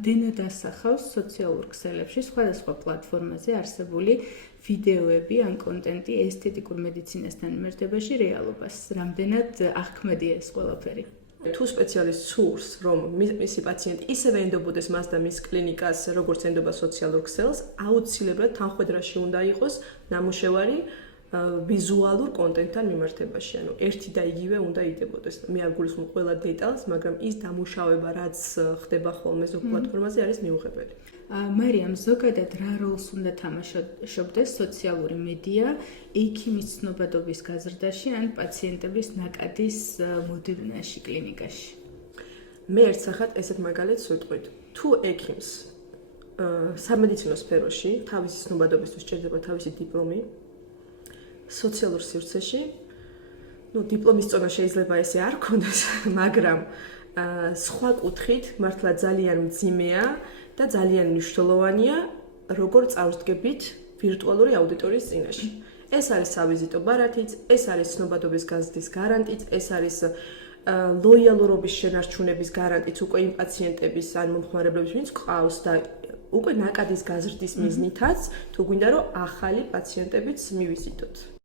რამდენად ასახავს სოციალურ ქსელებში სხვადასხვა პლატფორმაზე არსებული ვიდეოები ან კონტენტი ესთეტიკურ მედიცინასთან მიმართებაში რეალობას? Რამდენად აღქმედია ეს ყველაფერი? თუ სპეციალისტ სურს, რომ მისი პაციენტი ისევე ენდობოდეს მას და მის კლინიკას, როგორც ენდობა სოციალურ ქსელს, აუცილებლად თანხმედრაში უნდა იყოს ნამუშევარი ვიზუალურ კონტენტთან მიმართებაში, ანუ ერთი და იგივე უნდა იდებოდეს. მე არ გულისხმობ ყველა დეტალს, მაგრამ ის დამუშავება, რაც ხდება ხოლმე ზოგ პლატფორმაზე, არის მიუღებელი. მარიამ, ზოგადად რა როლს უნდა თამაშობდეს სოციალური მედია ექიმის ცნობადობის გაზრდაში ან პაციენტების ნაკადის მოდივნაში კლინიკაში? მე ერთ სახად ესეთ მაგალითს ვიტყვით. თუ ექიმს სამედიცინო სფეროში თავისი ცნობადობისთვის სჭირდება თავისი დიპლომი, სოციალურ სივრცეში, დიპლომის წონა შეიძლება ესე არ ქონდეს, მაგრამ სხვა კუთხით მართლა ძალიან მძიმეა და ძალიან მნიშვნელოვანია, როგორ წავსდგებით ვირტუალური აუდიტორიის წინაშე. ეს არის სავიზიტო ბარათიც, ეს არის ცნობადობის გაზრდის გარანტიც, ეს არის ლოიალურობის შენარჩუნების გარანტიც უკვე იმ პაციენტების ან მომხმარებლების, ვინც ყავს და უკვე ნაკადის გაზრდის მიზნითაც, თუ გვინდა რომ ახალი პაციენტებიც მივიზიტოთ.